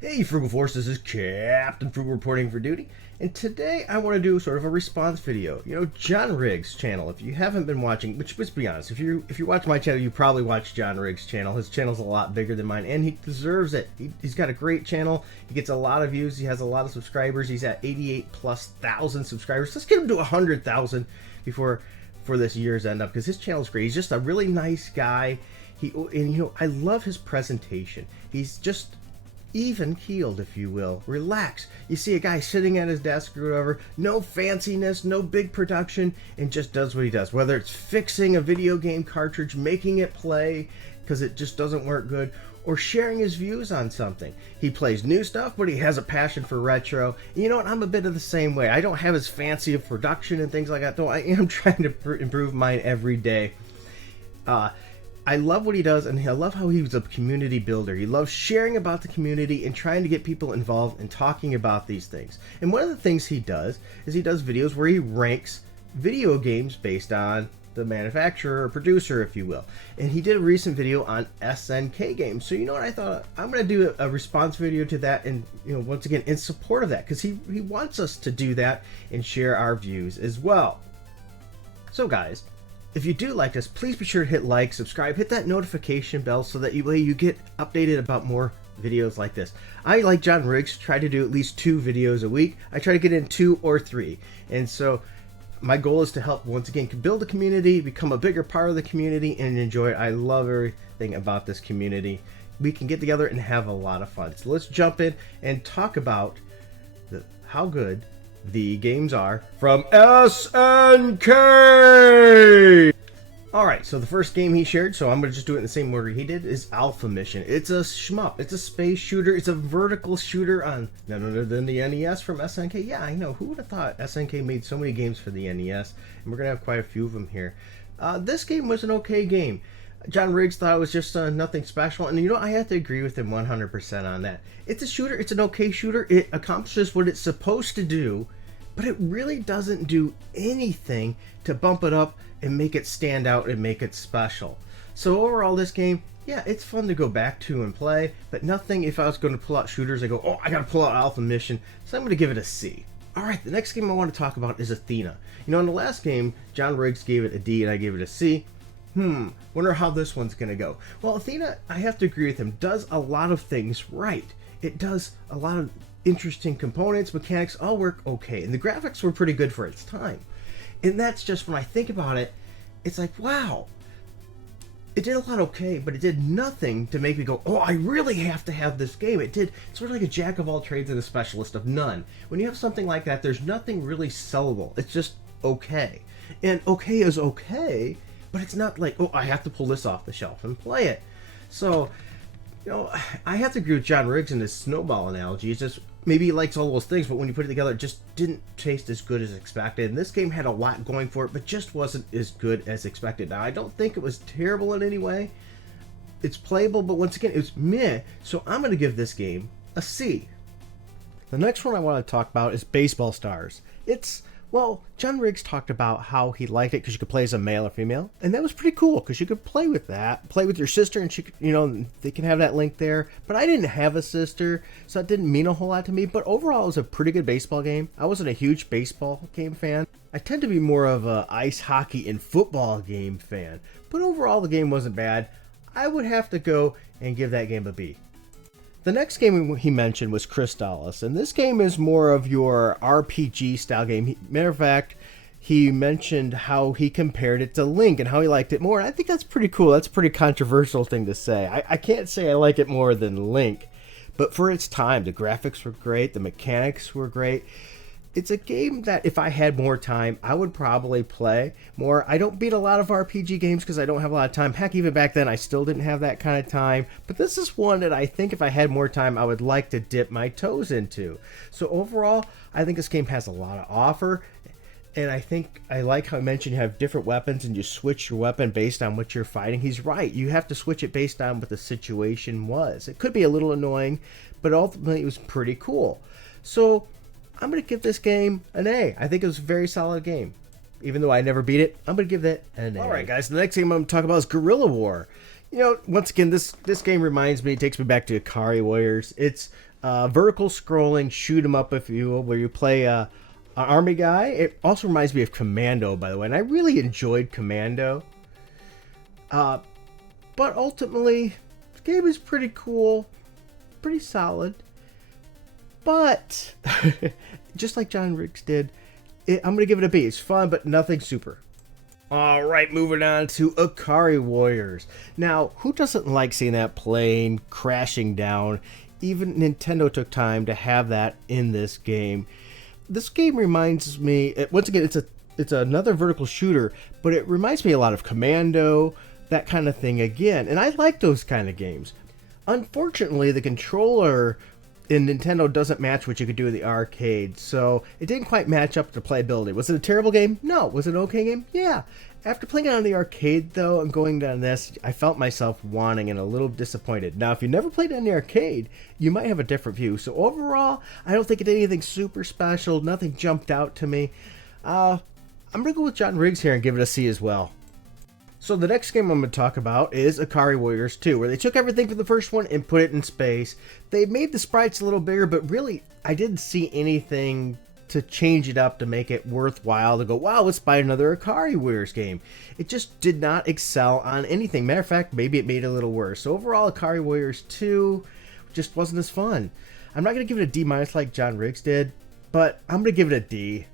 Hey Frugal Force, this is Captain Frugal reporting for duty, and today I want to do sort of a response video. You know, John Riggs' channel, if you haven't been watching, which let's be honest, if you watch my channel, you probably watch John Riggs' channel. His channel's a lot bigger than mine, and he deserves it. He's got a great channel, he gets a lot of views, he has a lot of subscribers, he's at 88,000+ subscribers. Let's get him to 100,000 for this year's end up, because his channel's great. He's just a really nice guy. I love his presentation. He's just even keeled, if you will. Relax. You see a guy sitting at his desk or whatever, no fanciness, no big production, and just does what he does. Whether it's fixing a video game cartridge, making it play because it just doesn't work good, or sharing his views on something. He plays new stuff, but he has a passion for retro. And you know what? I'm a bit of the same way. I don't have as fancy of production and things like that, though I am trying to improve mine every day. I love what he does, and I love how he was a community builder. He loves sharing about the community and trying to get people involved and talking about these things. And one of the things he does is he does videos where he ranks video games based on the manufacturer or producer, if you will. And he did a recent video on SNK games. So you know what, I thought I'm going to do a response video to that, and once again in support of that, because he wants us to do that and share our views as well. So guys, if you do like us, please be sure to hit like, subscribe, hit that notification bell so that you get updated about more videos like this. I, like John Riggs, try to do at least 2 videos a week. I try to get in 2 or 3. And so my goal is to help, once again, build a community, become a bigger part of the community, and enjoy it. I love everything about this community. We can get together and have a lot of fun. So let's jump in and talk about how good the games are from SNK. Alright, so the first game he shared, so I'm going to just do it in the same order he did, is Alpha Mission. It's a shmup. It's a space shooter. It's a vertical shooter on none other than the NES from SNK. Yeah, I know. Who would have thought SNK made so many games for the NES? And we're going to have quite a few of them here. This game was an okay game. John Riggs thought it was just nothing special, and I have to agree with him 100% on that. It's a shooter. It's an okay shooter. It accomplishes what it's supposed to do, but it really doesn't do anything to bump it up and make it stand out and make it special. So overall, this game, yeah, it's fun to go back to and play, but nothing. If I was going to pull out shooters, I go, oh, I gotta pull out Alpha Mission, so I'm going to give it a C. Alright, the next game I want to talk about is Athena. In the last game, John Riggs gave it a D and I gave it a C. Wonder how this one's going to go. Well, Athena, I have to agree with him, does a lot of things right. It does a lot of interesting components, mechanics, all work okay, and the graphics were pretty good for its time. And that's just, when I think about it, it's like, wow, it did a lot okay, but it did nothing to make me go, oh, I really have to have this game. It did sort of like a jack of all trades and a specialist of none. When you have something like that, there's nothing really sellable. It's just okay. And okay is okay, but it's not like, oh, I have to pull this off the shelf and play it. So, I have to agree with John Riggs in this snowball analogy. It's just, maybe he likes all those things, but when you put it together, it just didn't taste as good as expected. And this game had a lot going for it, but just wasn't as good as expected. Now, I don't think it was terrible in any way. It's playable, but once again, it was meh. So I'm going to give this game a C. The next one I want to talk about is Baseball Stars. Well, John Riggs talked about how he liked it because you could play as a male or female, and that was pretty cool because you could play with that, play with your sister, and she could, they can have that link there. But I didn't have a sister, so that didn't mean a whole lot to me. But overall, it was a pretty good baseball game. I wasn't a huge baseball game fan. I tend to be more of a ice hockey and football game fan. But overall, the game wasn't bad. I would have to go and give that game a B. The next game he mentioned was Crystallis, and this game is more of your RPG style game. Matter of fact, he mentioned how he compared it to Link and how he liked it more. And I think that's pretty cool. That's a pretty controversial thing to say. I can't say I like it more than Link, but for its time, the graphics were great, the mechanics were great. It's a game that if I had more time, I would probably play more. I don't beat a lot of RPG games because I don't have a lot of time. Heck, even back then, I still didn't have that kind of time. But this is one that I think if I had more time, I would like to dip my toes into. So overall, I think this game has a lot of offer. And I like how I mentioned you have different weapons and you switch your weapon based on what you're fighting. He's right. You have to switch it based on what the situation was. It could be a little annoying, but ultimately it was pretty cool. So I'm going to give this game an A. I think it was a very solid game. Even though I never beat it, I'm going to give that an A. Alright guys, the next game I'm going to talk about is Guerrilla War. Once again, this game reminds me, it takes me back to Akari Warriors. It's Vertical scrolling shoot 'em up, if you will, where you play an army guy. It also reminds me of Commando, by the way, and I really enjoyed Commando. But ultimately, the game is pretty cool, pretty solid. But just like John Riggs did, I'm going to give it a B. It's fun, but nothing super. All right, moving on to Akari Warriors. Now, who doesn't like seeing that plane crashing down? Even Nintendo took time to have that in this game. This game reminds me, once again, it's another vertical shooter, but it reminds me a lot of Commando, that kind of thing again. And I like those kind of games. Unfortunately, the controller in Nintendo doesn't match what you could do in the arcade, so it didn't quite match up to playability. Was it a terrible game? No. Was it an okay game? Yeah. After playing it on the arcade, though, and going down this, I felt myself wanting and a little disappointed. Now, if you never played it on the arcade, you might have a different view. So overall, I don't think it did anything super special. Nothing jumped out to me. I'm going to go with John Riggs here and give it a C as well. So the next game I'm going to talk about is Akari Warriors 2, where they took everything from the first one and put it in space. They made the sprites a little bigger, but really, I didn't see anything to change it up to make it worthwhile to go, wow, let's buy another Akari Warriors game. It just did not excel on anything. Matter of fact, maybe it made it a little worse. So overall, Akari Warriors 2 just wasn't as fun. I'm not going to give it a D- like John Riggs did, but I'm going to give it a D.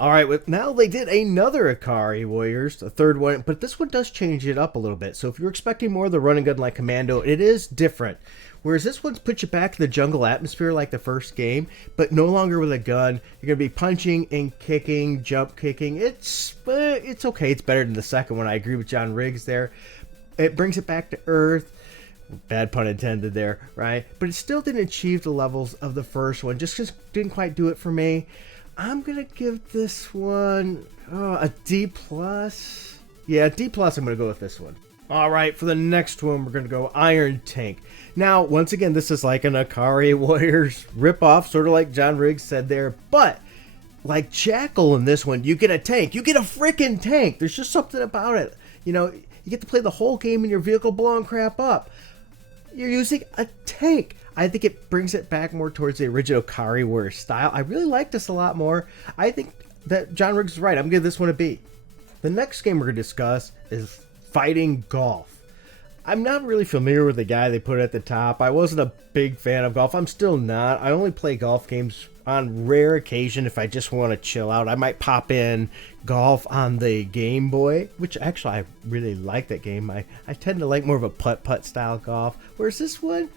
Alright, now they did another Akari Warriors, the third one, but this one does change it up a little bit. So if you're expecting more of the run and gun like Commando, it is different. Whereas this one's put you back in the jungle atmosphere like the first game, but no longer with a gun. You're going to be punching and kicking, jump kicking. It's okay. It's better than the second one. I agree with John Riggs there. It brings it back to earth. Bad pun intended there, right? But it still didn't achieve the levels of the first one. Just didn't quite do it for me. I'm going to give this one a D+. Yeah, D+, I'm going to go with this one. All right, for the next one, we're going to go Iron Tank. Now, once again, this is like an Akari Warriors ripoff, sort of like John Riggs said there. But, like Jackal in this one, you get a tank. You get a freaking tank. There's just something about it. You know, you get to play the whole game in your vehicle blowing crap up. You're using a tank. I think it brings it back more towards the original Akari Warriors style. I really like this a lot more. I think that John Riggs is right. I'm going to give this one a B. The next game we're going to discuss is Fighting Golf. I'm not really familiar with the guy they put at the top. I wasn't a big fan of golf. I'm still not. I only play golf games on rare occasion if I just want to chill out. I might pop in golf on the Game Boy, which actually I really like that game. I tend to like more of a putt-putt style golf. Whereas this one,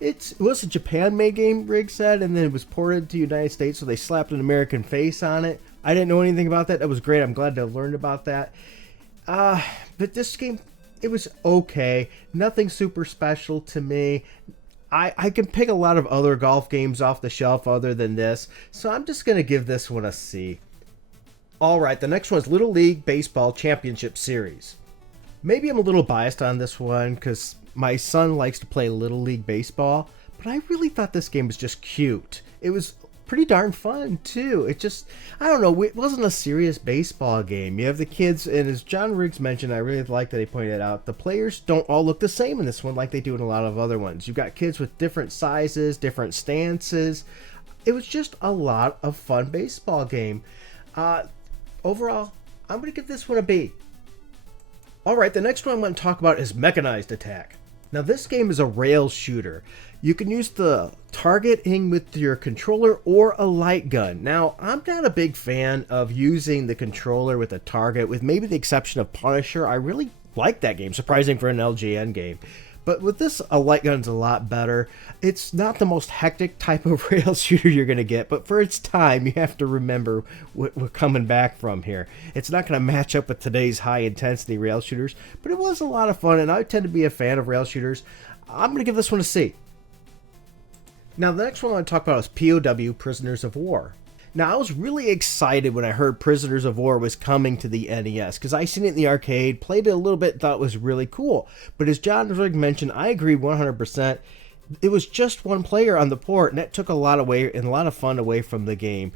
it was a Japan-made game, Riggs said, and then it was ported to the United States, so they slapped an American face on it. I didn't know anything about that. That was great. I'm glad to have learned about that. But this game, it was okay. Nothing super special to me. I can pick a lot of other golf games off the shelf other than this, so I'm just going to give this one a C. Alright, the next one is Little League Baseball Championship Series. Maybe I'm a little biased on this one because my son likes to play Little League Baseball, but I really thought this game was just cute. It was pretty darn fun, too. It just, I don't know, it wasn't a serious baseball game. You have the kids, and as John Riggs mentioned, I really like that he pointed out, the players don't all look the same in this one like they do in a lot of other ones. You've got kids with different sizes, different stances. It was just a lot of fun baseball game. Overall, I'm going to give this one a B. Alright, the next one I'm going to talk about is Mechanized Attack. Now this game is a rail shooter. You can use the targeting with your controller or a light gun. Now, I'm not a big fan of using the controller with a target, with maybe the exception of Punisher. I really like that game, surprising for an LGN game. But with this, a light gun's a lot better. It's not the most hectic type of rail shooter you're going to get, but for its time, you have to remember what we're coming back from here. It's not going to match up with today's high-intensity rail shooters, but it was a lot of fun, and I tend to be a fan of rail shooters. I'm going to give this one a C. Now, the next one I want to talk about is POW Prisoners of War. Now, I was really excited when I heard Prisoners of War was coming to the NES, because I seen it in the arcade, played it a little bit, thought it was really cool. But as John Riggs mentioned, I agree 100%. It was just one player on the port, and that took a lot of fun away from the game.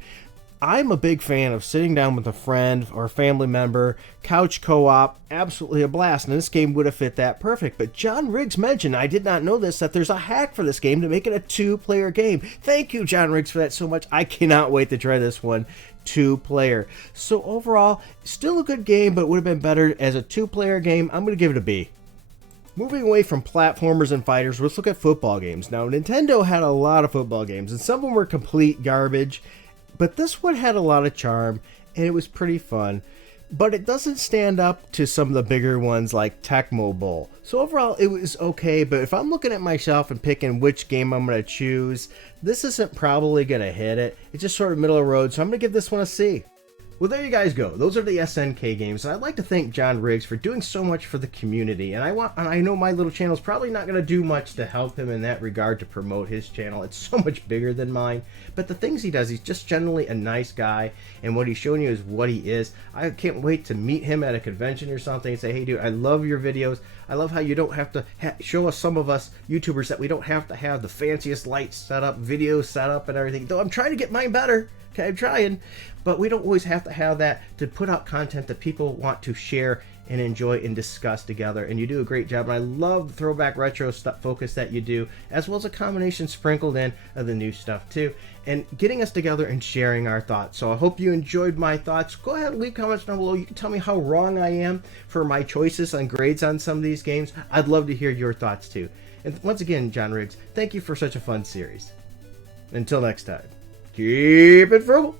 I'm a big fan of sitting down with a friend or a family member, couch co-op, absolutely a blast, and this game would have fit that perfect. But John Riggs mentioned, I did not know this, that there's a hack for this game to make it a 2-player game. Thank you, John Riggs, for that so much. I cannot wait to try this one 2-player. So overall, still a good game, but it would have been better as a 2-player game. I'm going to give it a B. Moving away from platformers and fighters, let's look at football games. Now, Nintendo had a lot of football games, and some of them were complete garbage, but this one had a lot of charm, and it was pretty fun. But it doesn't stand up to some of the bigger ones like Tecmo Bowl. So overall, it was okay, but if I'm looking at myself and picking which game I'm going to choose, this isn't probably going to hit it. It's just sort of middle of the road, so I'm going to give this one a C. Well, there you guys go. Those are the SNK games, and I'd like to thank John Riggs for doing so much for the community. And I know my little channel is probably not going to do much to help him in that regard to promote his channel. It's so much bigger than mine. But the things he does, he's just generally a nice guy, and what he's showing you is what he is. I can't wait to meet him at a convention or something and say, hey, dude, I love your videos. I love how you don't have to show us, some of us YouTubers, that we don't have to have the fanciest lights set up, videos set up, and everything. Though I'm trying to get mine better. Okay, I'm trying, but we don't always have to have that to put out content that people want to share and enjoy and discuss together. And you do a great job, and I love the throwback retro stuff focus that you do, as well as a combination sprinkled in of the new stuff too, and getting us together and sharing our thoughts. So I hope you enjoyed my thoughts. Go ahead and leave comments down below. You can tell me how wrong I am for my choices on grades on some of these games. I'd love to hear your thoughts too. And once again, John Riggs, thank you for such a fun series. Until next time. Keep it frugal.